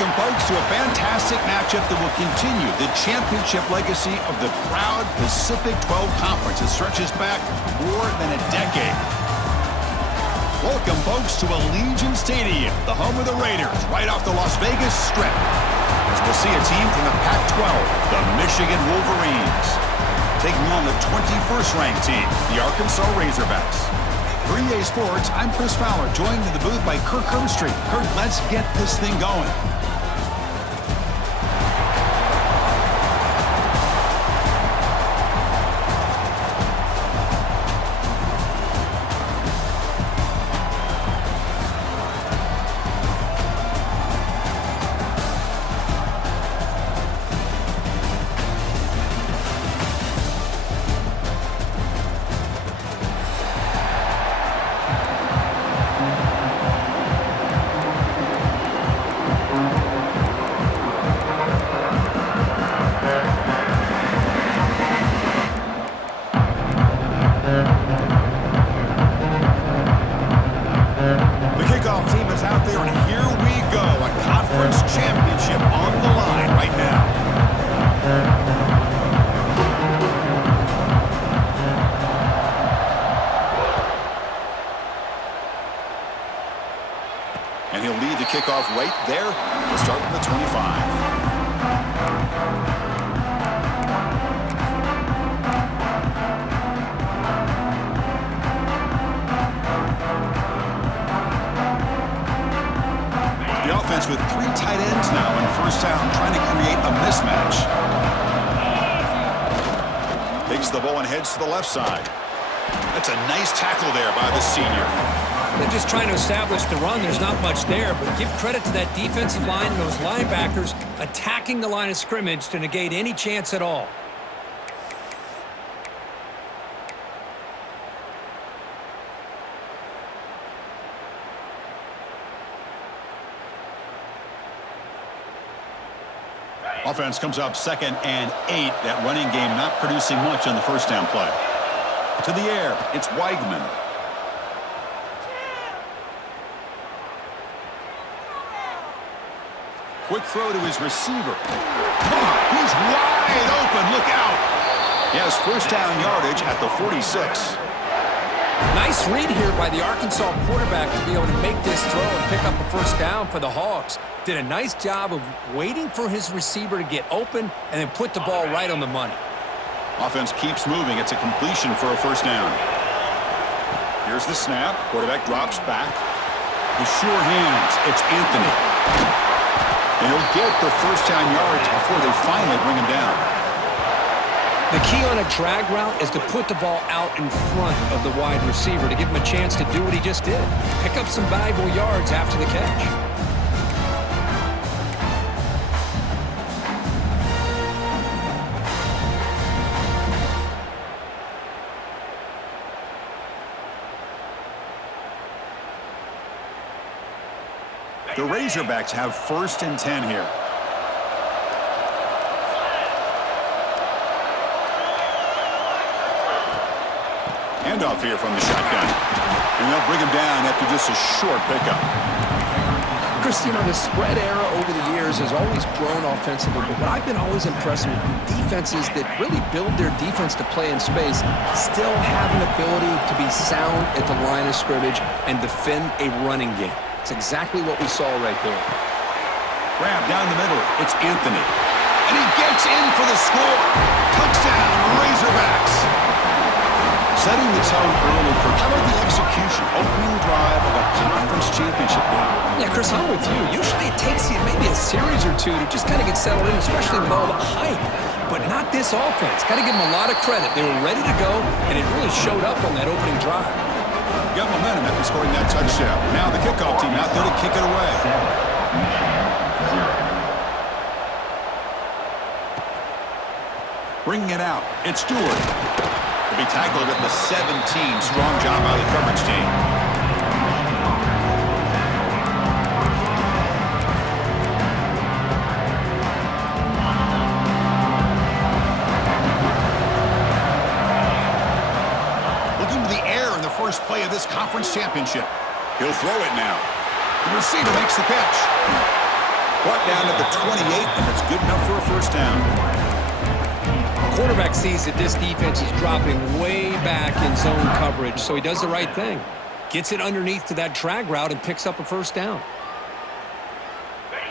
Welcome, folks, to a fantastic matchup that will continue the championship legacy of the proud Pacific 12 Conference. It stretches back more than a decade. Welcome, folks, to Allegiant Stadium, the home of the Raiders, right off the Las Vegas Strip. As we'll see a team from the Pac-12, the Michigan Wolverines, taking on the 21st-ranked team, the Arkansas Razorbacks. For EA Sports, I'm Chris Fowler, joined in the booth by Kirk Herbstreit. Kirk, let's get this thing going. And he'll lead the kickoff right there. We'll start from the 25. The offense with 3 tight ends now in first down, trying to create a mismatch. Takes the ball and heads to the left side. That's a nice tackle there by the senior. They're just trying to establish the run. There's not much there, but give credit to that defensive line and those linebackers attacking the line of scrimmage to negate any chance at all. Offense comes up 2nd and 8. That running game not producing much on the first down play. To the air, it's Weigman. Quick throw to his receiver. He's wide open. Look out. He has first down yardage at the 46. Nice read here by the Arkansas quarterback to be able to make this throw and pick up a first down for the Hogs. Did a nice job of waiting for his receiver to get open and then put the ball right on the money. Offense keeps moving. It's a completion for a first down. Here's the snap. Quarterback drops back. With sure hands, it's Anthony. And he'll get the first down yards before they finally bring him down. The key on a drag route is to put the ball out in front of the wide receiver to give him a chance to do what he just did. Pick up some valuable yards after the catch. The Razorbacks have 1st and 10 here. Handoff here from the shotgun. And they'll bring him down after just a short pickup. Christine, the spread era over the years has always grown offensively, but what I've been always impressed with defenses that really build their defense to play in space still have an ability to be sound at the line of scrimmage and defend a running game. It's exactly what we saw right there. Grab down the middle. It's Anthony. And he gets in for the score. Touchdown, Razorbacks. Setting the tone early for how about the execution, opening drive of a conference championship game. Yeah, Chris, I'm with you. Usually it takes you maybe a series or two to just kind of get settled in, especially with all the hype. But not this offense. Got to give them a lot of credit. They were ready to go, and it really showed up on that opening drive. Got momentum after scoring that touchdown. Now the kickoff team out there to kick it away. Bringing it out. It's Stewart. To be tackled at the 17. Strong job by the coverage team. Looking to the air in the first play of this conference championship. He'll throw it now. The receiver makes the catch. Brought down at the 28, and it's good enough for a first down. Quarterback sees that this defense is dropping way back in zone coverage, so he does the right thing. Gets it underneath to that drag route and picks up a first down.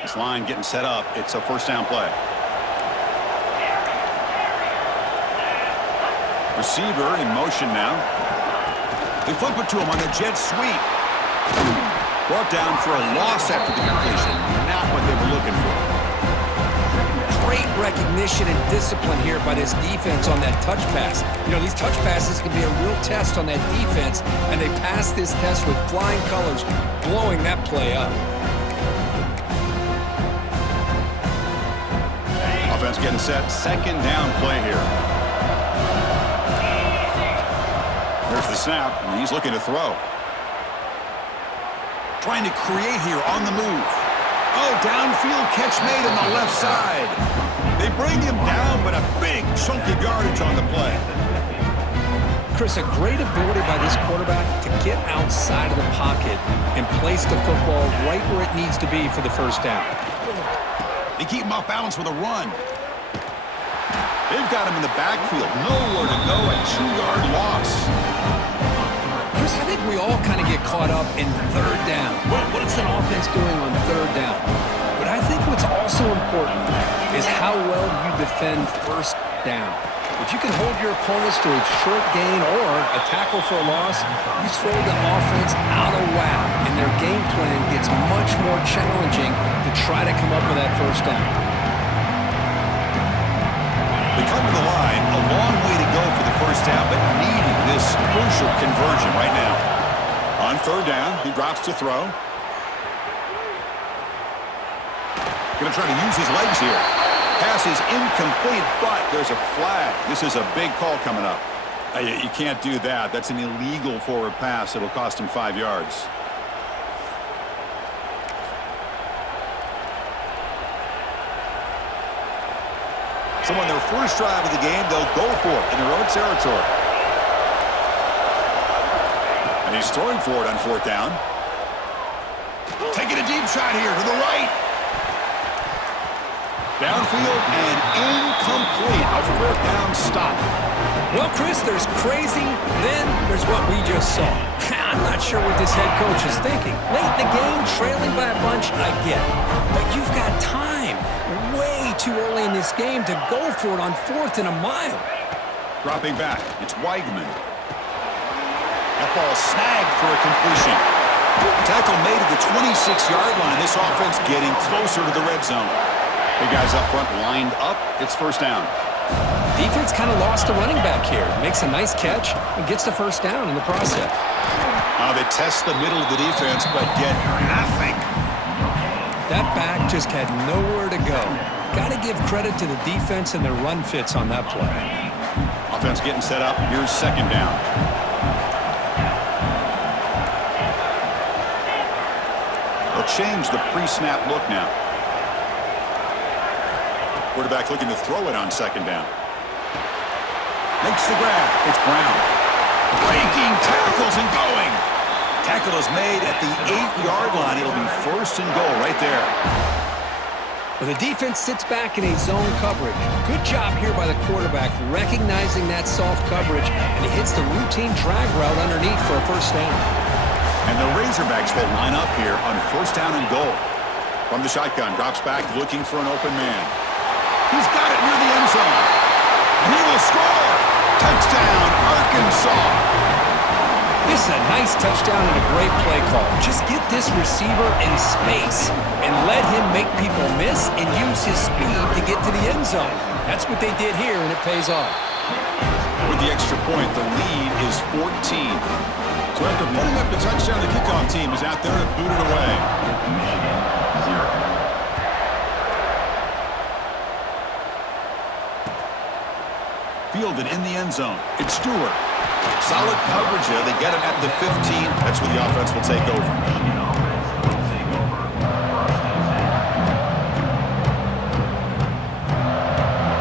This line getting set up. It's a first down play. Receiver in motion now. They flip it to him on a jet sweep. Brought down for a loss after the completion. Not what they were looking for. Great recognition and discipline here by this defense on that touch pass. You know, these touch passes can be a real test on that defense, and they passed this test with flying colors, blowing that play up. Offense getting set. Second down play here. There's the snap, and he's looking to throw. Trying to create here on the move. Oh, downfield catch made on the left side. They bring him down, but a big chunk of yardage on the play. Chris, a great ability by this quarterback to get outside of the pocket and place the football right where it needs to be for the first down. They keep him off balance with a run. They've got him in the backfield. Nowhere to go, a 2-yard loss. Chris, I think we all kind of get caught up in third down. What is an offense doing on third down? But I think what's also important is how well you defend first down. If you can hold your opponents to a short gain or a tackle for a loss, you throw the offense out of whack, and their game plan gets much more challenging to try to come up with that first down. They come to the line, a long way to go for the first down, but needing this crucial conversion right now. On third down, he drops to throw. Going to try to use his legs here. Pass is incomplete, but there's a flag. This is a big call coming up. You can't do that. That's an illegal forward pass. It'll cost him 5 yards. So on their first drive of the game, they'll go for it in their own territory. And he's throwing for it on fourth down. Taking a deep shot here to the right. Downfield and incomplete. A fourth down stop. Well, Chris, there's crazy, then there's what we just saw. I'm not sure what this head coach is thinking. Late in the game, trailing by a bunch, I get it. But you've got time. Way too early in this game to go for it on 4th and a mile. Dropping back, it's Weigman. That ball snagged for a completion. Tackle made at the 26-yard line. This offense getting closer to the red zone. Big guys up front lined up. It's first down. Defense kind of lost a running back here. Makes a nice catch and gets the first down in the process. They test the middle of the defense, but get nothing. That back just had nowhere to go. Got to give credit to the defense and their run fits on that play. Offense getting set up. Here's second down. The They'll change the pre-snap look now. Quarterback looking to throw it on second down. Makes the grab. It's Brown. Breaking tackles and going. Tackle is made at the 8-yard line. It'll be first and goal right there. Well, the defense sits back in a zone coverage. Good job here by the quarterback, recognizing that soft coverage, and he hits the routine drag route underneath for a first down. And the Razorbacks will line up here on first down and goal. From the shotgun, drops back looking for an open man. He's got it near the end zone. And he will score. Touchdown, Arkansas. This is a nice touchdown and a great play call. Just get this receiver in space and let him make people miss and use his speed to get to the end zone. That's what they did here, and it pays off. With the extra point, the lead is 14. So after putting up the touchdown, the kickoff team is out there to boot it away. Fielded in the end zone. It's Stewart. Solid coverage here. They get him at the 15. That's where the offense will take over.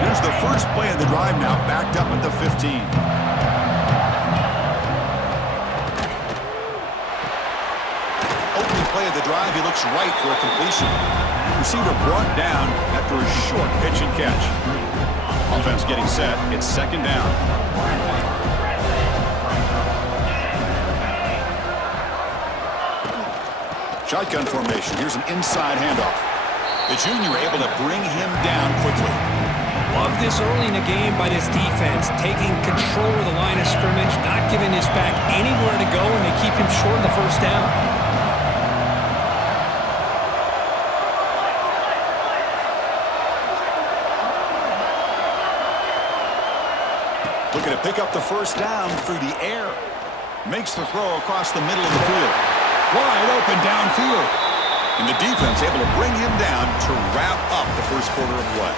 Here's the first play of the drive now, backed up at the 15. Opening play of the drive, he looks right for a completion. Receiver brought down after a short pitch and catch. Offense getting set. It's second down. Shotgun formation. Here's an inside handoff. The junior able to bring him down quickly. Love this early in the game by this defense, taking control of the line of scrimmage, not giving this back anywhere to go, and they keep him short of the first down. Looking to pick up the first down through the air. Makes the throw across the middle of the field. Wide open downfield. And the defense able to bring him down to wrap up the first quarter of play.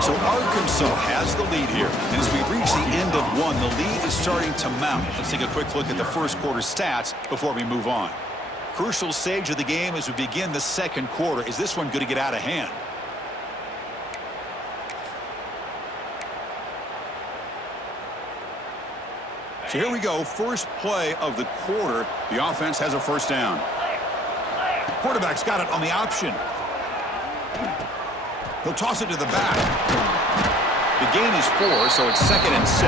So Arkansas has the lead here. And as we reach the end of one, the lead is starting to mount. Let's take a quick look at the first quarter stats before we move on. Crucial stage of the game as we begin the second quarter. Is this one going to get out of hand? So here we go, first play of the quarter. The offense has a first down. Quarterback's got it on the option. He'll toss it to the back. The gain is 4, so it's 2nd and 6.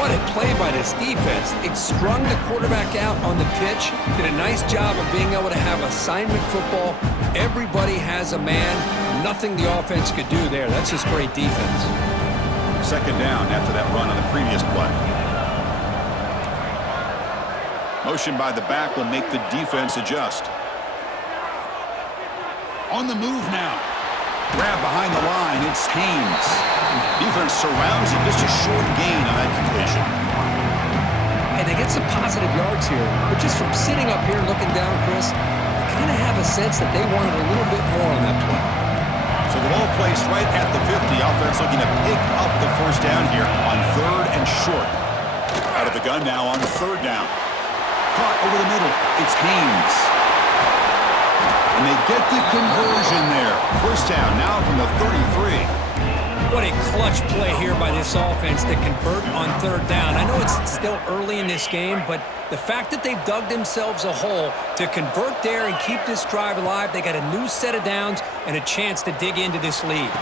What a play by this defense. It strung the quarterback out on the pitch, did a nice job of being able to have assignment football. Everybody has a man. Nothing the offense could do there. That's just great defense. Second down after that run on the previous play. Motion by the back will make the defense adjust. On the move now. Grab behind the line. It's Haynes. Defense surrounds him. Just a short gain on that completion. And they get some positive yards here. But just from sitting up here looking down, Chris, I kind of have a sense that they wanted a little bit more on that play. So the ball placed right at the 50. Offense looking to pick up the first down here on 3rd and short. Out of the gun now on 3rd down. Caught over the middle. It's Haynes. And they get the conversion there. First down now from the 33. What a clutch play here by this offense to convert on 3rd down. I know it's still early in this game, but the fact that they've dug themselves a hole to convert there and keep this drive alive, they got a new set of downs and a chance to dig into this lead.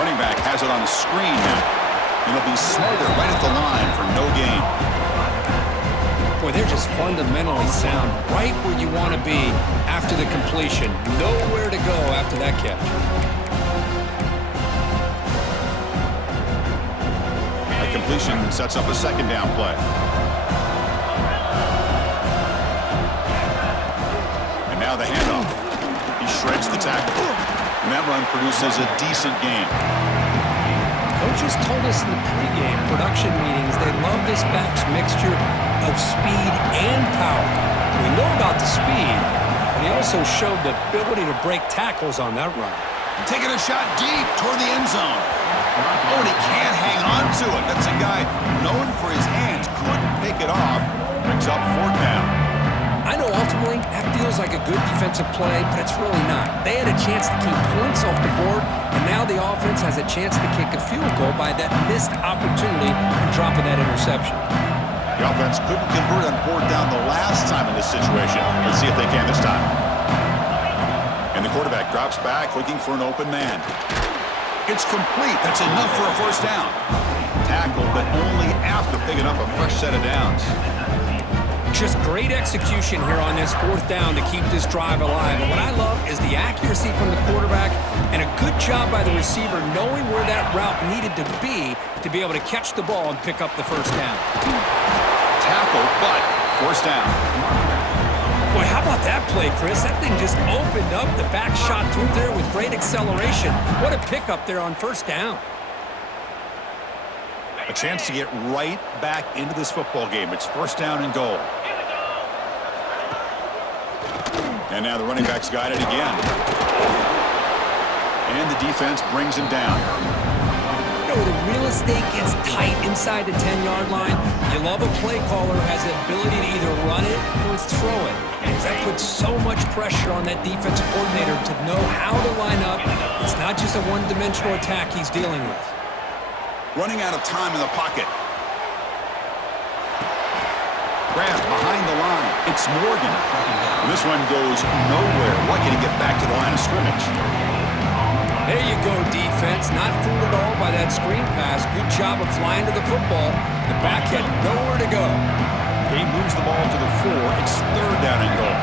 Running back has it on the screen now. And it'll be Smothered right at the line for no gain. Boy, they're just fundamentally sound, right where you want to be after the completion. Nowhere to go after that catch. The completion sets up a second down play. And now the handoff. He shreds the tackle. And that run produces a decent gain. Coaches told us in the pregame production meetings they love this back's mixture of speed and power. We know about the speed, but he also showed the ability to break tackles on that run. Taking a shot deep toward the end zone. Oh, and he can't hang on to it. That's a guy known for his hands. Couldn't pick it off. Brings up 4th down. I know ultimately that feels like a good defensive play, but it's really not. They had a chance to keep points off the board, and now the offense has a chance to kick a field goal by that missed opportunity and dropping that interception. The offense couldn't convert on fourth down the last time in this situation. Let's see if they can this time. And the quarterback drops back looking for an open man. It's complete. That's enough for a first down. Tackled, but only after picking up a fresh set of downs. Just great execution here on this fourth down to keep this drive alive. And what I love is the accuracy from the quarterback and a good job by the receiver knowing where that route needed to be able to catch the ball and pick up the first down. Tackled, but first down. Boy, how about that play, Chris? That thing just opened up. The back shot through there with great acceleration. What a pickup there on first down. A chance to get right back into this football game. It's first down and goal. And now the running back's got it again. And the defense brings him down. You know, the real estate gets tight inside the 10-yard line. You love a play caller who has the ability to either run it or throw it. That puts so much pressure on that defensive coordinator to know how to line up. It's not just a one-dimensional attack he's dealing with. Running out of time in the pocket. Grab behind the line. It's Morgan. And this one goes nowhere. Lucky to get back to the line of scrimmage. There you go, defense. Not fooled at all by that screen pass. Good job of flying to the football. The back had nowhere to go. He moves the ball to the 4. It's third down and goal.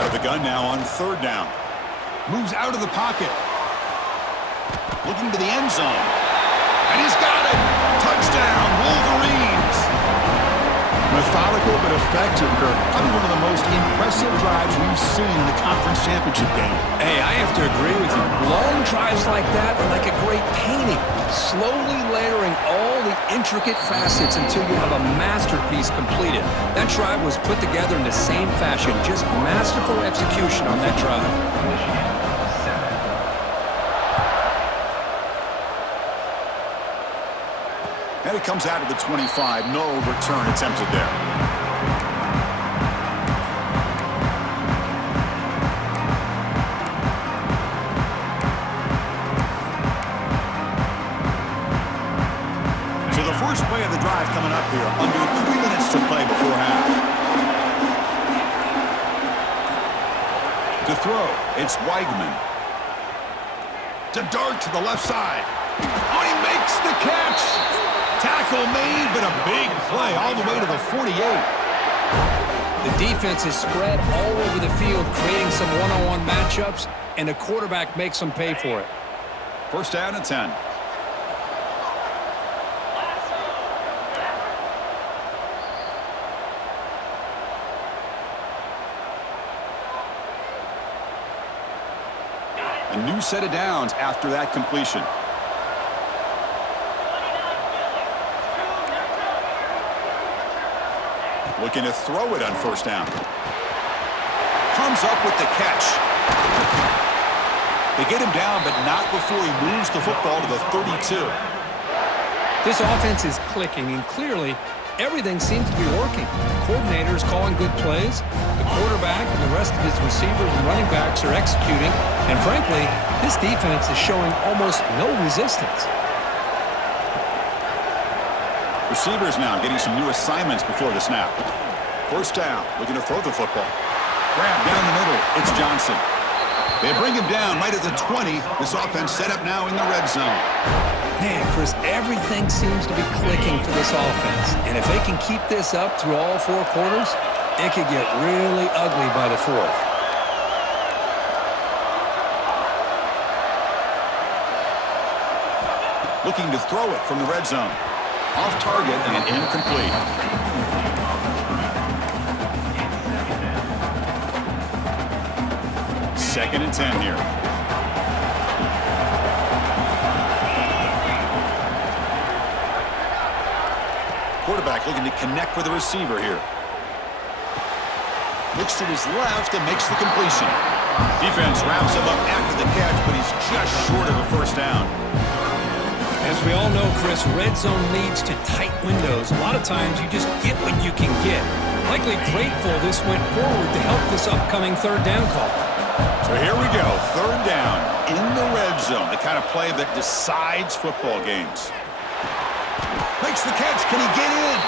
Out of the gun now on third down. Moves out of the pocket. Looking to the end zone. And he's got it! Touchdown, Wolverines! Methodical but effective, Kirk. Probably one of the most impressive drives we've seen in a conference championship game. Hey, I have to agree with you. Long drives like that are like a great painting. Slowly layering all the intricate facets until you have a masterpiece completed. That drive was put together in the same fashion. Just masterful execution on that drive. And it comes out of the 25. No return attempted there. So the first play of the drive coming up here. Under 3 minutes to play before half. To throw, it's Weigman. To dart to the left side. Oh, he makes the catch! Tackle made, but a big play all the way to the 48. The defense is spread all over the field, creating some one-on-one matchups, and the quarterback makes them pay for it. First down and 10. A new set of downs after that completion. Looking to throw it on first down. Comes up with the catch. They get him down, but not before he moves the football to the 32. This offense is clicking, and clearly everything seems to be working. The coordinator is calling good plays. The quarterback and the rest of his receivers and running backs are executing. And frankly, this defense is showing almost no resistance. Receivers now getting some new assignments before the snap. First down, looking to throw the football. Grab down the middle. It's Johnson. They bring him down right at the 20. This offense set up now in the red zone. Man, Chris, everything seems to be clicking for this offense. And if they can keep this up through all 4 quarters, it could get really ugly by the 4th. Looking to throw it from the red zone. Off target and incomplete. Second and 10 here. Quarterback looking to connect with the receiver here. Looks to his left and makes the completion. Defense wraps him up after the catch, but he's just short of a first down. And As we all know, Chris, red zone leads to tight windows. A lot of times you just get what you can get. Likely grateful this went forward to help this upcoming third down call. So here we go, third down in the red zone, the kind of play that decides football games. Makes the catch. Can he get in?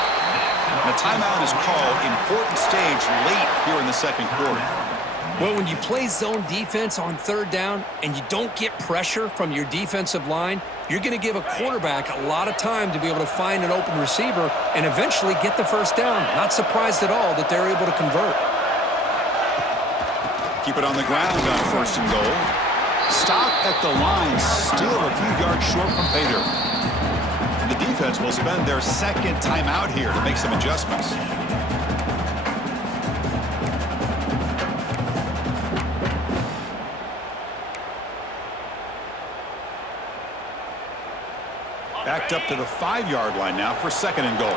And a timeout is called. Important stage late here in the second quarter. Well, when you play zone defense on third down and you don't get pressure from your defensive line, you're going to give a quarterback a lot of time to be able to find an open receiver and eventually get the first down. Not surprised at all that they're able to convert. Keep it on the ground on first and goal. Stop at the line, still a few yards short from pay dirt. The defense will spend their second timeout here to make some adjustments. Backed up to the 5-yard line now for second and goal.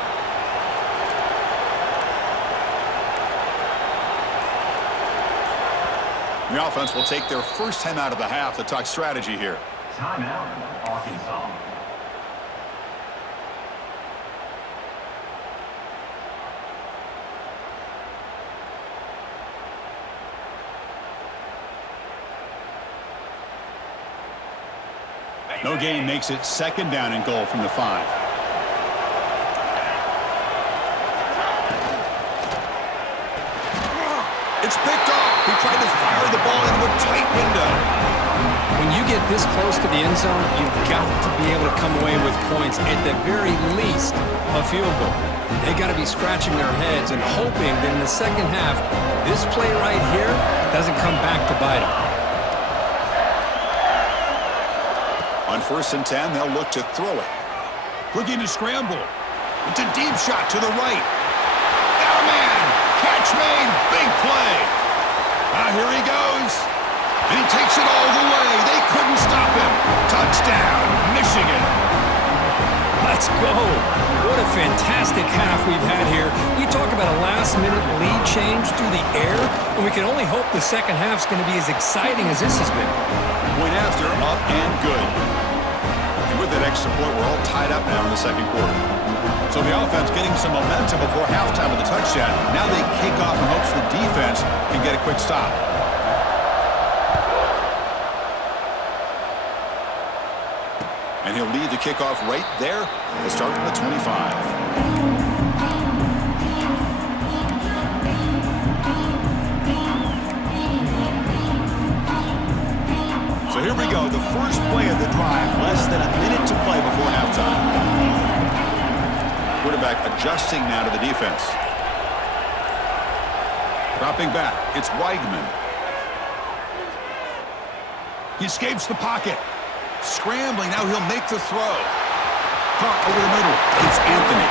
The offense will take their first time out of the half to talk strategy here. Timeout, Arkansas. No gain makes it second down and goal from the 5. It's picked off. He tried to fire the ball into a tight window. When you get this close to the end zone, you've got to be able to come away with points, at the very least, a field goal. They got to be scratching their heads and hoping that in the second half, this play right here doesn't come back to bite them. On first and 10, they'll look to throw it. Looking to scramble. It's a deep shot to the right. Oh, man! Catch made! Big play! Here he goes. And he takes it all the way. They couldn't stop him. Touchdown, Michigan. Let's go. What a fantastic half we've had here. You talk about a last-minute lead change through the air, and we can only hope the second half's going to be as exciting as this has been. Point after, up and good. And with that extra point, we're all tied up now in the second quarter. So the offense getting some momentum before halftime with the touchdown. Now they kick off in hopes the defense can get a quick stop. And he'll lead the kickoff right there. We'll start from the 25. So here we go, the first play of the drive, less than a minute to play before halftime. Quarterback adjusting now to the defense. Dropping back, it's Weigman. He escapes the pocket. Scrambling, now he'll make the throw. Caught over the middle, it's Anthony.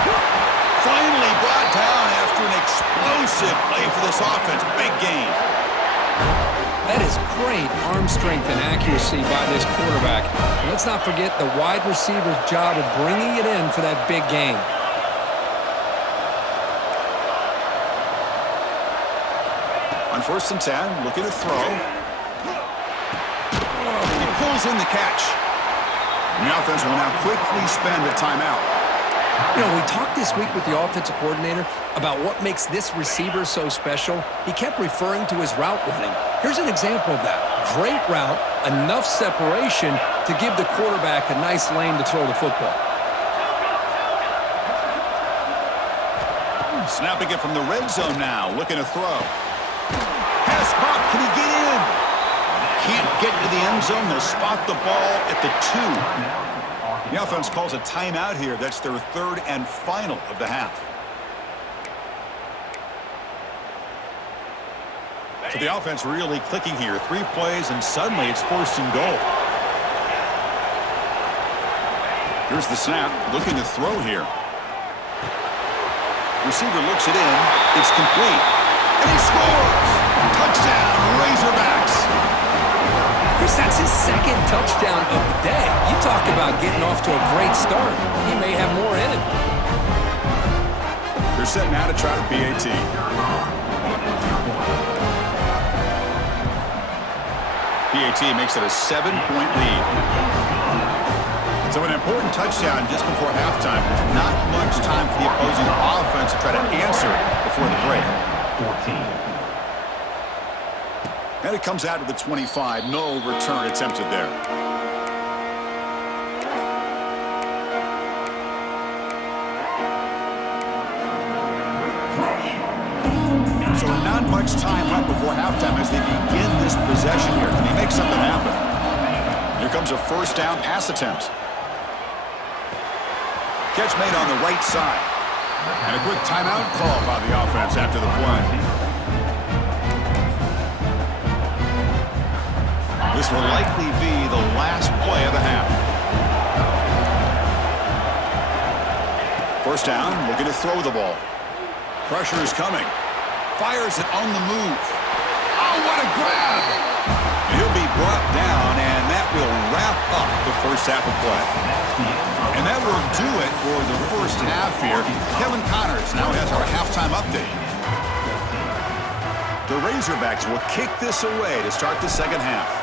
Finally brought down after an explosive play for this offense. Big gain. That is great arm strength and accuracy by this quarterback. And let's not forget the wide receiver's job of bringing it in for that big gain. On first and 10, looking to throw. He pulls in the catch. And the offense will now quickly spend a timeout. You know, we talked this week with the offensive coordinator about what makes this receiver so special. He kept referring to his route running. Here's an example of that. Great route, enough separation to give the quarterback a nice lane to throw the football. Snapping it from the red zone now, looking to throw. Pass caught, can he get in? Can't get to the end zone, they'll spot the ball at the 2. The offense calls a timeout here. That's their third and final of the half. So the offense really clicking here. 3 plays, and suddenly it's first and goal. Here's the snap, looking to throw here. Receiver looks it in. It's complete. And he scores! Touchdown, Razorbacks! Chris, that's his second touchdown of the day. You talk about getting off to a great start. He may have more in him. They're set now to try the PAT. PAT makes it a 7-point lead. So an important touchdown just before halftime. Not much time for the opposing offense to try to answer before the break. 14. And it comes out to the 25. No return attempted there. So not much time left before halftime as they begin this possession here. Can they make something happen? Here comes a first down pass attempt. Catch made on the right side. And a quick timeout call by the offense after the play. This will likely be the last play of the half. First down, looking to throw the ball. Pressure is coming. Fires it on the move. Oh, what a grab! He'll be brought down, and that will wrap up the first half of play. And that will do it for the first half here. Kevin Connors now has our halftime update. The Razorbacks will kick this away to start the second half.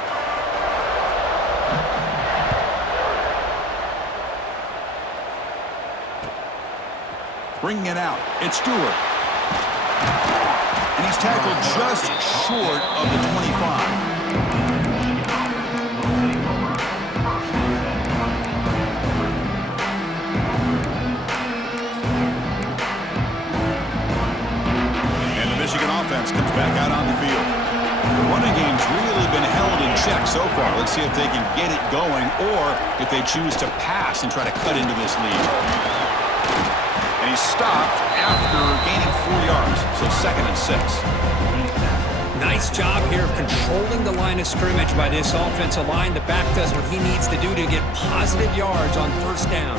Bringing it out, it's Stewart. And he's tackled just short of the 25. Michigan offense comes back out on the field. The running game's really been held in check so far. Let's see if they can get it going or if they choose to pass and try to cut into this lead. And he's stopped after gaining 4 yards, so 2nd and 6. Nice job here of controlling the line of scrimmage by this offensive line. The back does what he needs to do to get positive yards on first down.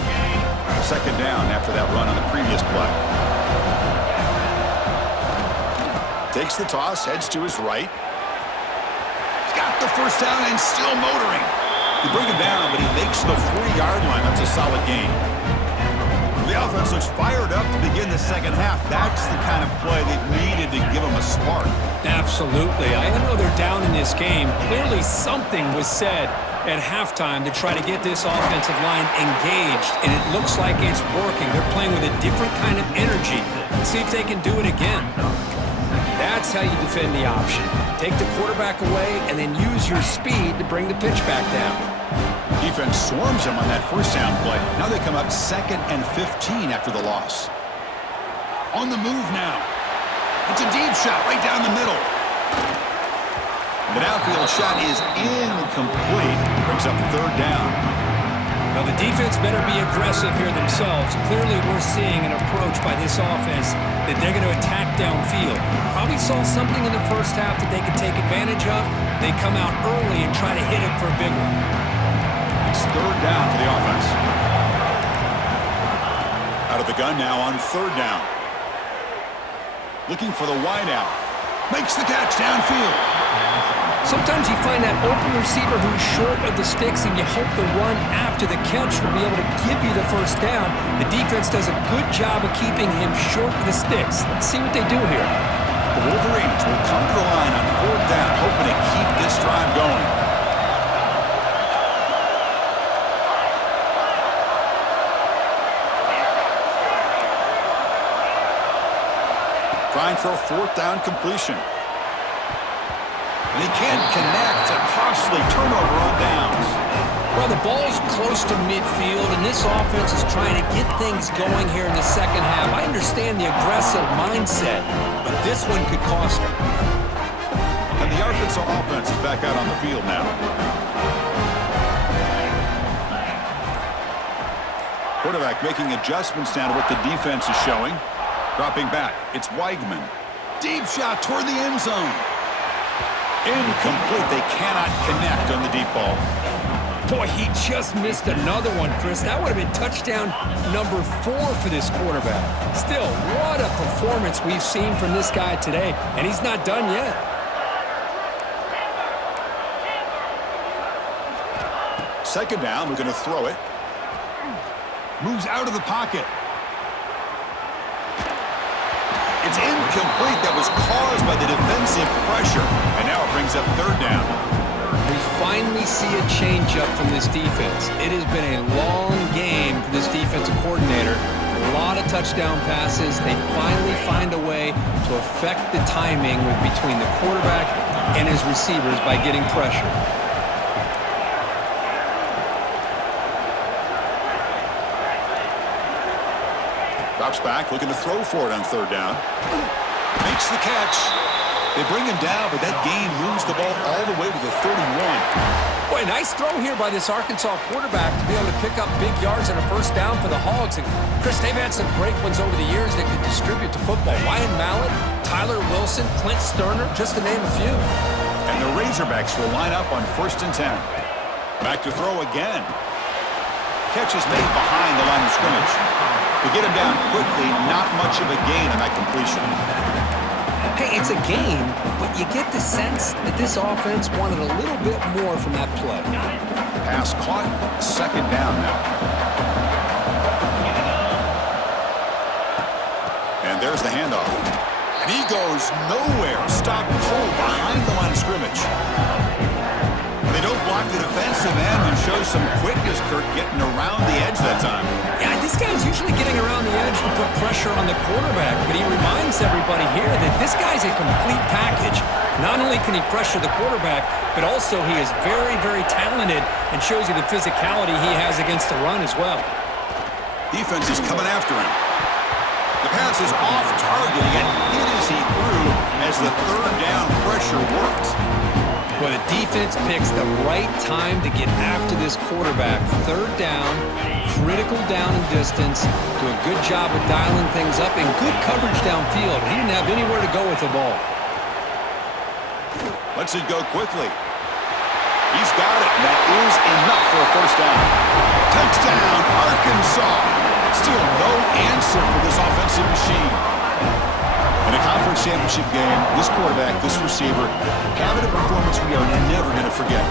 2nd down after that run on the previous play. Takes the toss, heads to his right. He's got the first down and still motoring. You bring him down, but he makes the 40-yard line. That's a solid gain. The offense looks fired up to begin the second half. That's the kind of play they've needed to give them a spark. Absolutely. I know they're down in this game. Clearly something was said at halftime to try to get this offensive line engaged, and it looks like it's working. They're playing with a different kind of energy. Let's see if they can do it again. That's how you defend the option. Take the quarterback away and then use your speed to bring the pitch back down. Defense swarms him on that first down play. Now they come up 2nd and 15 after the loss. On the move now. It's a deep shot right down the middle. The downfield shot is incomplete. Brings up 3rd down. Now the defense better be aggressive here themselves. Clearly we're seeing an approach by this offense that they're going to attack downfield. Probably saw something in the first half that they could take advantage of. They come out early and try to hit it for a big one. It's 3rd down for the offense. Out of the gun now on 3rd down. Looking for the wide out. Makes the catch downfield. Sometimes you find that open receiver who's short of the sticks, and you hope the run after the catch will be able to give you the first down. The defense does a good job of keeping him short of the sticks. Let's see what they do here. The Wolverines will come to the line on 4th down, hoping to keep this drive going. Trying for a 4th down completion. And he can't connect. A costly turnover on downs. Well, the ball's close to midfield, and this offense is trying to get things going here in the second half. I understand the aggressive mindset, but this one could cost them. And the Arkansas offense is back out on the field now. Quarterback making adjustments now to what the defense is showing. Dropping back, it's Weigman. Deep shot toward the end zone. Incomplete. They cannot connect on the deep ball. Boy, he just missed another one, Chris. That would have been touchdown number 4 for this quarterback. Still, what a performance we've seen from this guy today, and he's not done yet. Second down, we're going to throw it. Moves out of the pocket. It's incomplete. That was caused by the defensive pressure. And now it brings up 3rd down. We finally see a change-up from this defense. It has been a long game for this defensive coordinator. A lot of touchdown passes. They finally find a way to affect the timing between the quarterback and his receivers by getting pressure. Drops back, looking to throw for it on third down. Makes the catch. They bring him down, but that gain moves the ball all the way to the 31. Boy, nice throw here by this Arkansas quarterback to be able to pick up big yards and a first down for the Hogs. And Chris, they've had some great ones over the years that could distribute the football. Ryan Mallett, Tyler Wilson, Clint Sterner, just to name a few. And the Razorbacks will line up on 1st and 10. Back to throw again. Catch is made behind the line of scrimmage. To get him down quickly, not much of a gain on that completion. Hey, it's a game, but you get the sense that this offense wanted a little bit more from that play. Pass caught, 2nd down now. And there's the handoff. And he goes nowhere. Stopped cold behind the line of scrimmage. They don't block the defensive end and show some quickness, Kirk, getting around the edge that time. Yeah, this guy's usually getting around the edge to put pressure on the quarterback, but he reminds everybody here that this guy's a complete package. Not only can he pressure the quarterback, but also he is very, very talented and shows you the physicality he has against the run as well. Defense is coming after him. The pass is off target. He got hit as he threw as the 3rd down pressure worked. Well, the defense picks the right time to get after this quarterback. 3rd down, critical down and distance. Do a good job of dialing things up and good coverage downfield. He didn't have anywhere to go with the ball. Lets it go quickly. He's got it. That is enough for a 1st down. Touchdown, Arkansas. Still no answer for this offensive machine. In a conference championship game, this quarterback, this receiver, having a performance we are never going to forget.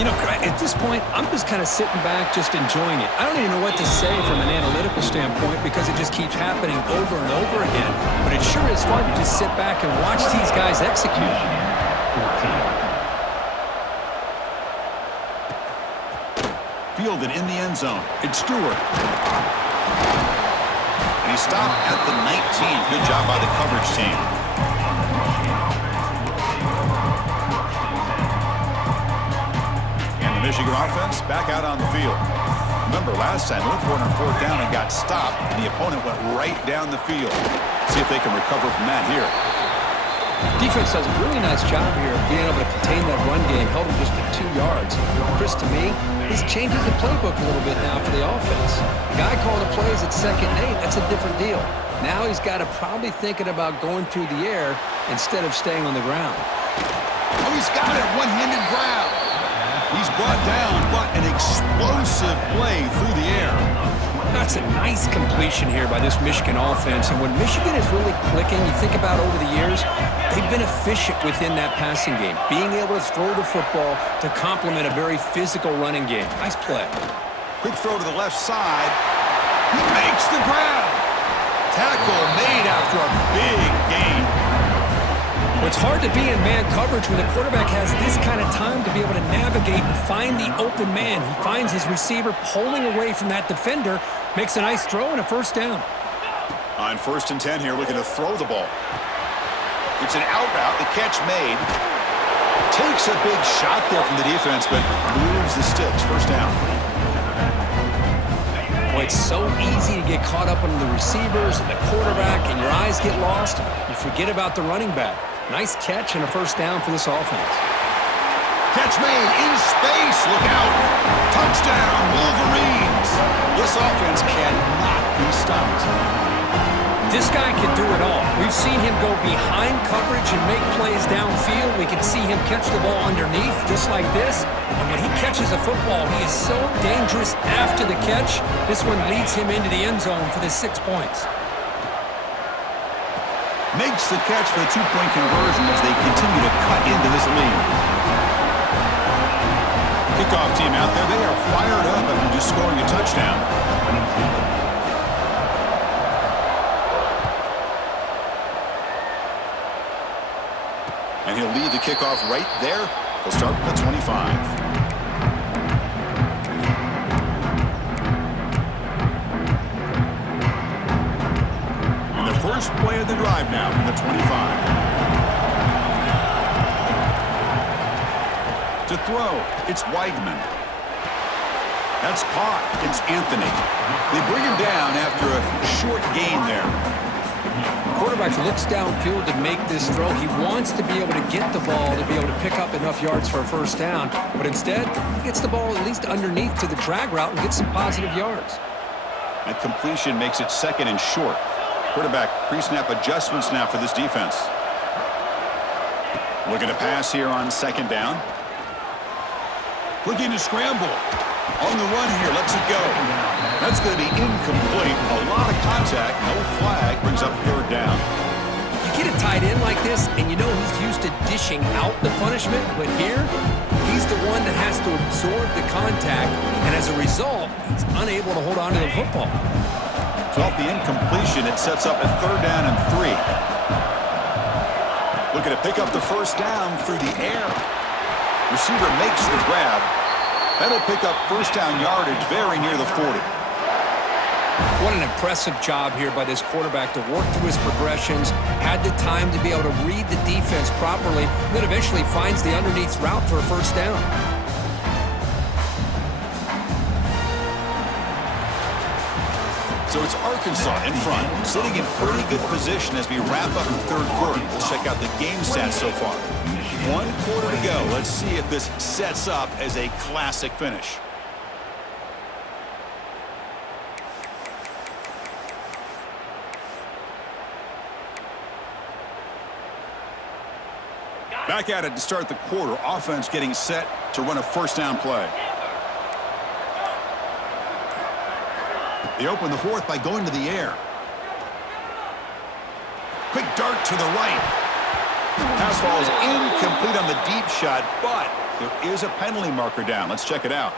You know, at this point, I'm just kind of sitting back, just enjoying it. I don't even know what to say from an analytical standpoint because it just keeps happening over and over again. But it sure is fun to just sit back and watch these guys execute. Fielded in the end zone. It's Stewart. And he stopped at the 19. Good job by the coverage team. And the Michigan offense back out on the field. Remember, last time, they went for it on 4th down and got stopped, and the opponent went right down the field. See if they can recover from that here. Defense does a really nice job here of being able to contain that run game, held him just at 2 yards. Chris, to me, this changes the playbook a little bit now for the offense. The guy calling the plays at 2nd and 8, that's a different deal. Now he's got to probably thinking about going through the air instead of staying on the ground. Oh, he's got it. One-handed grab. He's brought down, but an explosive play through the air. That's a nice completion here by this Michigan offense. And when Michigan is really clicking, you think about over the years, they've been efficient within that passing game, being able to throw the football to complement a very physical running game. Nice play. Quick throw to the left side. He makes the grab. Tackle made after a big gain. Well, it's hard to be in man coverage when the quarterback has this kind of time to be able to navigate and find the open man. He finds his receiver pulling away from that defender, makes a nice throw and a 1st down. On 1st and 10 here, looking to throw the ball. It's an out route, the catch made. Takes a big shot there from the defense, but moves the sticks. 1st down. Boy, it's so easy to get caught up on the receivers and the quarterback, and your eyes get lost. You forget about the running back. Nice catch and a 1st down for this offense. Catch made in space. Look out. Touchdown, Wolverines. This offense cannot be stopped. This guy can do it all. We've seen him go behind coverage and make plays downfield. We can see him catch the ball underneath just like this. And when he catches a football, he is so dangerous after the catch. This one leads him into the end zone for the 6 points. Makes the catch for the 2-point conversion as they continue to cut into this lead. Kickoff team out there, they are fired up after just scoring a touchdown. And he'll lead the kickoff right there They'll start from the 25. First play of the drive now from the 25. To throw, it's Weigman. That's caught. It's Anthony. They bring him down after a short gain there. The quarterback looks downfield to make this throw. He wants to be able to get the ball to be able to pick up enough yards for a first down, but instead, he gets the ball at least underneath to the drag route and gets some positive yards. That completion makes it second and short. Quarterback pre-snap adjustments now for this defense. Looking to pass here on second down. Looking to scramble. On the run here, lets it go. That's going to be incomplete. A lot of contact, no flag, brings up third down. You get a tight end like this, and you know he's used to dishing out the punishment, but here, he's the one that has to absorb the contact, and as a result, he's unable to hold on to the football. So off the incompletion, it sets up a third down and 3. Looking to pick up the first down through the air. Receiver makes the grab. That'll pick up first down yardage very near the 40. What an impressive job here by this quarterback to work through his progressions, had the time to be able to read the defense properly, and then eventually finds the underneath route for a first down. So it's Arkansas in front, sitting in pretty good position as we wrap up the third quarter. Let's check out the game stats so far. 1 quarter to go. Let's see if this sets up as a classic finish. Back at it to start the quarter. Offense getting set to run a first down play. They open the fourth by going to the air. Quick dart to the right. Pass falls incomplete on the deep shot, but there is a penalty marker down. Let's check it out.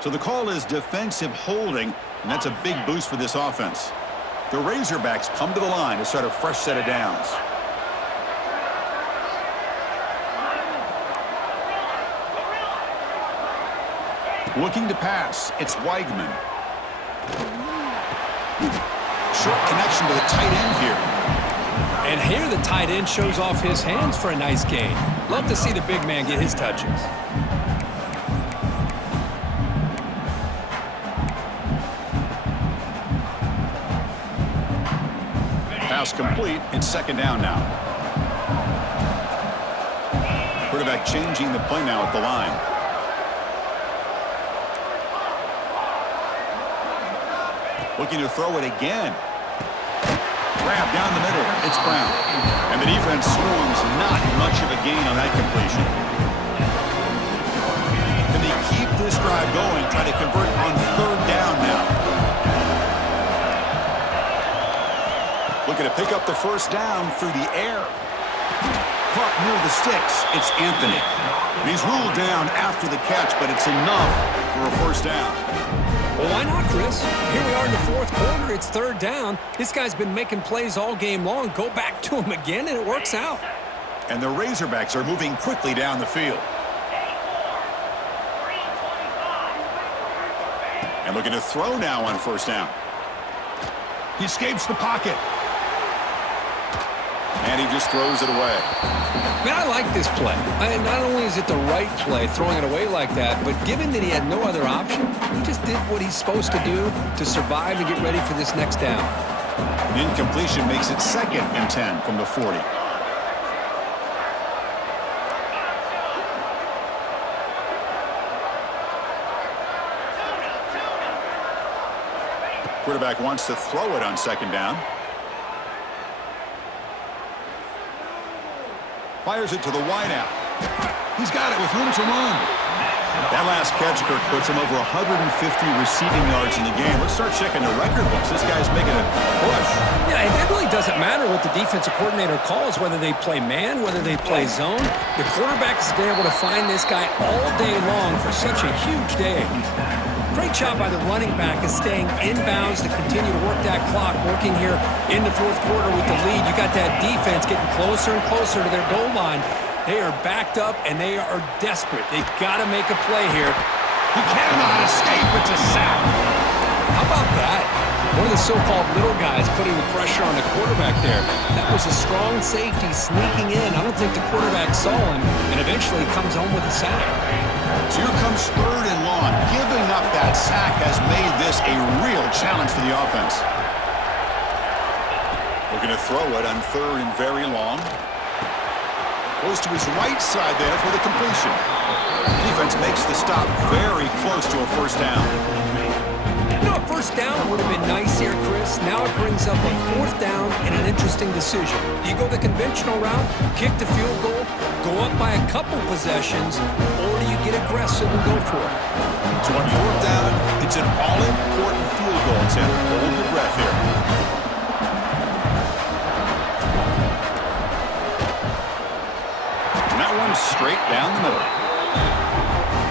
So the call is defensive holding, and that's a big boost for this offense. The Razorbacks come to the line to start a fresh set of downs. Looking to pass, it's Weigman. Short connection to the tight end here. And here the tight end shows off his hands for a nice gain. Love to see the big man get his touches. Pass complete. It's second down now. Quarterback changing the play now at the line. Looking to throw it again. Grab down the middle. It's Brown. And the defense swarms. Not much of a gain on that completion. Can they keep this drive going? Try to convert on third down now. Looking to pick up the first down through the air. Caught near the sticks. It's Anthony. And he's ruled down after the catch, but it's enough for a first down. Well, why not, Chris? Here we are in the fourth quarter. It's third down. This guy's been making plays all game long. Go back to him again, and it works out. And the Razorbacks are moving quickly down the field. And looking to throw now on first down. He escapes the pocket. And he just throws it away. Man, I like this play. Not only is it the right play, throwing it away like that, but given that he had no other option, he just did what he's supposed to do to survive and get ready for this next down. An incompletion makes it second and 10 from the 40. Quarterback wants to throw it on second down. Fires it to the wideout. He's got it with room to run. That last catch, Kirk, puts him over 150 receiving yards in the game. Let's start checking the record books. This guy's making a push. Yeah, it really doesn't matter what the defensive coordinator calls, whether they play man, whether they play zone. The quarterback has been able to find this guy all day long for such a huge day. Great job by the running back is staying inbounds to continue to work that clock, working here in the fourth quarter with the lead. You got that defense getting closer and closer to their goal line. They are backed up, and they are desperate. They've got to make a play here. He cannot escape. It's a sack. How about that? One of the so-called little guys putting the pressure on the quarterback there. That was a strong safety sneaking in. I don't think the quarterback saw him, and eventually comes home with a sack. So here comes 3rd and long. Giving up that sack has made this a real challenge for the offense. Looking to throw it on 3rd and very long. Goes to his right side there for the completion. Defense makes the stop very close to a first down. You know, a first down would have been nice here, Chris. Now it brings up a 4th down and an interesting decision. Do you go the conventional route, kick the field goal, go up by a couple possessions, or do you get aggressive and go for it? So on 4th down, it's an all-important field goal, Tim. Hold your breath here. And that one's straight down the middle.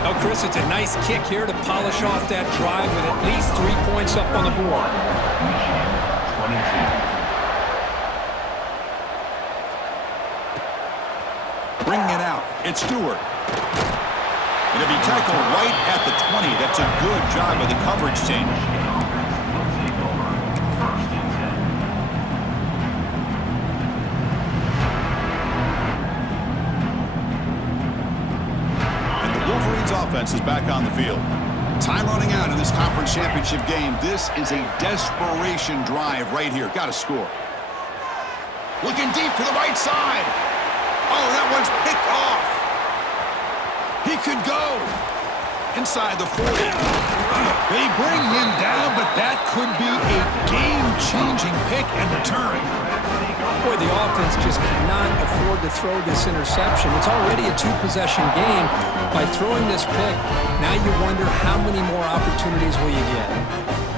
Oh, Chris, it's a nice kick here to polish off that drive with at least 3 points up on the board. Bringing it out, it's Stewart. And to be tackled right at the 20, that's a good job by the coverage team. Offense is back on the field. Time running out in this conference championship game. This is a desperation drive right here. Got to score. Looking deep to the right side. Oh, that one's picked off. He could go inside the 40. They bring him down, but that could be a game-changing pick and return. Boy, the offense just cannot afford to throw this interception. It's already a 2-possession game. By throwing this pick, now you wonder how many more opportunities will you get.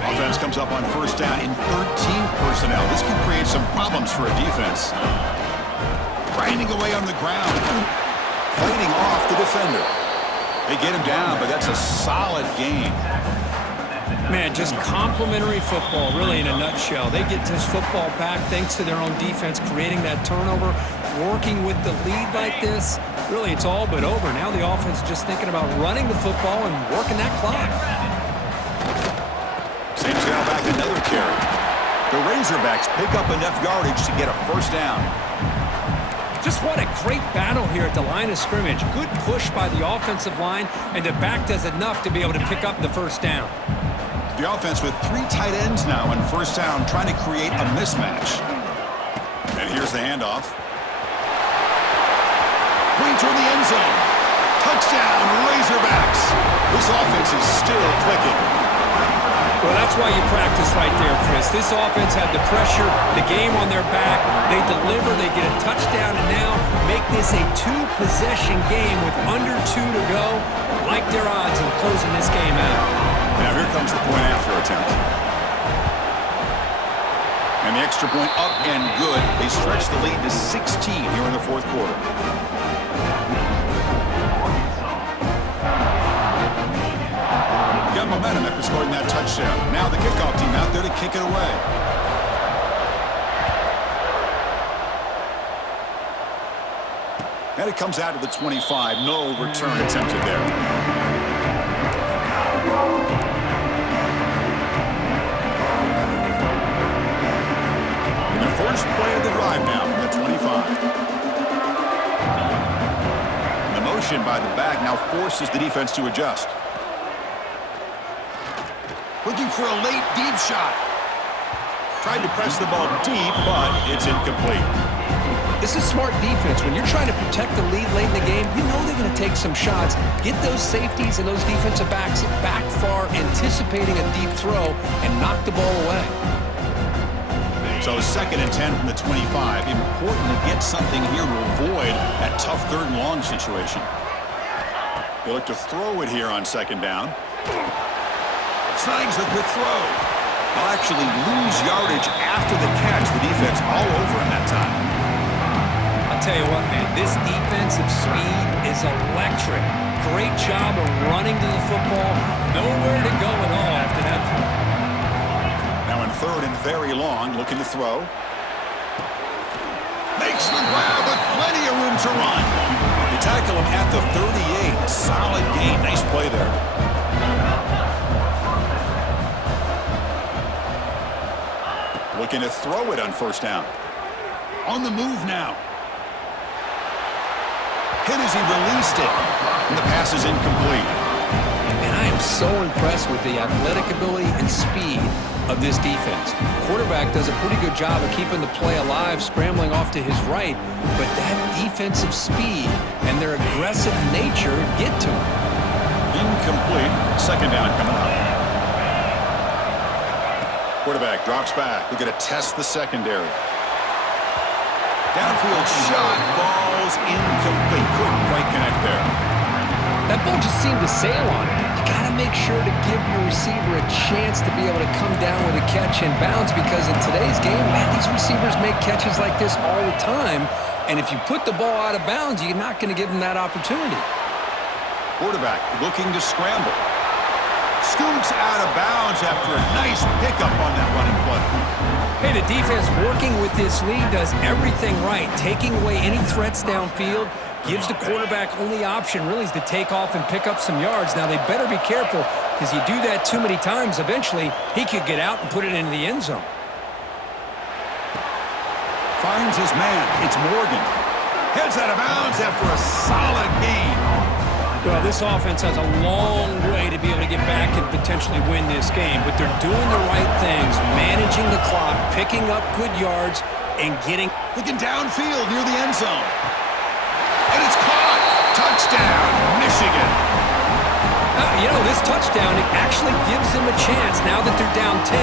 Offense comes up on first down in 13 personnel. This can create some problems for a defense. Grinding away on the ground. Fighting off the defender. They get him down, but that's a solid game. Man, just complimentary football, really, in a nutshell. They get this football back thanks to their own defense, creating that turnover, working with the lead like this. Really, it's all but over. Now the offense is just thinking about running the football and working that clock. Sames now back another carry. The Razorbacks pick up enough yardage to get a first down. Just what a great battle here at the line of scrimmage. Good push by the offensive line, and the back does enough to be able to pick up the first down. The offense with 3 tight ends now on first down, trying to create a mismatch. And here's the handoff. Going toward the end zone. Touchdown, Razorbacks. This offense is still clicking. Well, that's why you practice right there, Chris. This offense had the pressure, the game on their back. They deliver, they get a touchdown, and now make this a 2-possession game with under 2 to go. Like their odds of closing this game out. Now here comes the point after attempt. And the extra point up and good. They stretch the lead to 16 here in the 4th quarter. Got momentum after scoring that touchdown. Now the kickoff team out there to kick it away. And it comes out to the 25. No return attempted there. First play of the drive now from the 25. And the motion by the back now forces the defense to adjust. Looking for a late deep shot. Tried to press the ball deep, but it's incomplete. This is smart defense. When you're trying to protect the lead late in the game, you know they're going to take some shots. Get those safeties and those defensive backs back far, anticipating a deep throw, and knock the ball away. So 2nd and 10 from the 25. Important to get something here to avoid that tough 3rd and long situation. They look to throw it here on 2nd down. Snags a good throw. They'll actually lose yardage after the catch. The defense all over him that time. I'll tell you what, man, this defensive speed is electric. Great job of running to the football. Nowhere to go at all after that play. Now in 3rd and very long, looking to throw. Makes the grab with plenty of room to run. They tackle him at the 38. Solid gain. Nice play there. Looking to throw it on first down. On the move now. Hit as he released it. And the pass is incomplete. And I am so impressed with the athletic ability and speed of this defense. Quarterback does a pretty good job of keeping the play alive, scrambling off to his right, but that defensive speed and their aggressive nature get to him. Incomplete. Second down coming up. Quarterback drops back. We're going to test the secondary. Downfield shot falls incomplete. Couldn't quite connect there. That ball just seemed to sail on it. You got to make sure to give your receiver a chance to be able to come down with a catch and bounce, because in today's game, man, these receivers make catches like this all the time. And if you put the ball out of bounds, you're not going to give them that opportunity. Quarterback looking to scramble. Scoots out of bounds after a nice pickup on that running play. Hey, the defense working with this lead does everything right, taking away any threats downfield, gives the quarterback only option really is to take off and pick up some yards. Now, they better be careful, because you do that too many times, eventually he could get out and put it into the end zone. Finds his man. It's Morgan. Heads out of bounds after a solid gain. Well, this offense has a long way to be able to get back and potentially win this game, but they're doing the right things, managing the clock, picking up good yards, and getting... Looking downfield near the end zone. And it's caught. Touchdown, Michigan. You know, this touchdown, it actually gives them a chance now that they're down 10.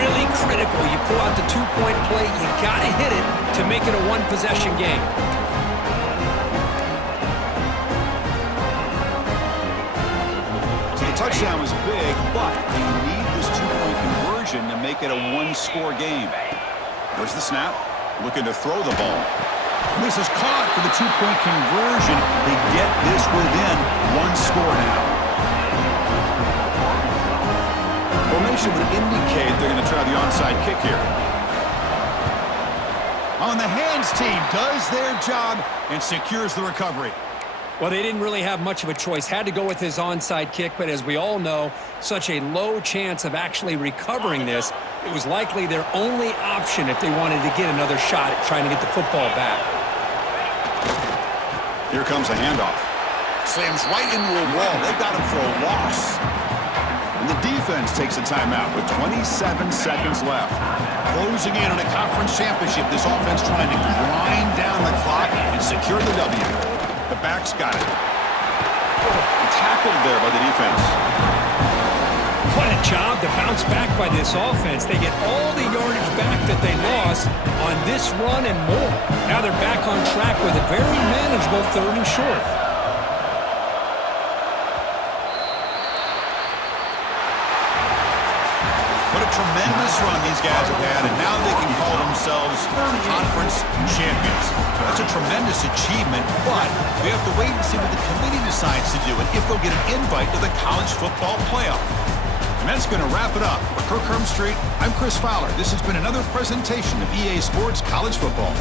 Really critical. You pull out the two-point play, you got to hit it to make it a one-possession game. Touchdown was big, but you need this two-point conversion to make it a one-score game. There's the snap. Looking to throw the ball. This is caught for the two-point conversion. They get this within one score now. Formation would indicate they're going to try the onside kick here. On the hands team does their job and secures the recovery. Well, they didn't really have much of a choice. Had to go with his onside kick, but as we all know, such a low chance of actually recovering this. It was likely their only option if they wanted to get another shot at trying to get the football back. Here comes a handoff. Slams right into a wall. They got him for a loss. And the defense takes a timeout with 27 seconds left. Closing in on a conference championship, this offense trying to grind down the clock and secure the W. The back's got it. Tackled there by the defense. What a job to bounce back by this offense. They get all the yardage back that they lost on this run and more. Now they're back on track with a very manageable 3rd and short. What a tremendous run these guys have had, and now they can call themselves conference champions. That's a tremendous achievement, but we have to wait and see what the committee decides to do and if they'll get an invite to the college football playoff. And that's going to wrap it up. For Kirk Street, I'm Chris Fowler. This has been another presentation of EA Sports College Football.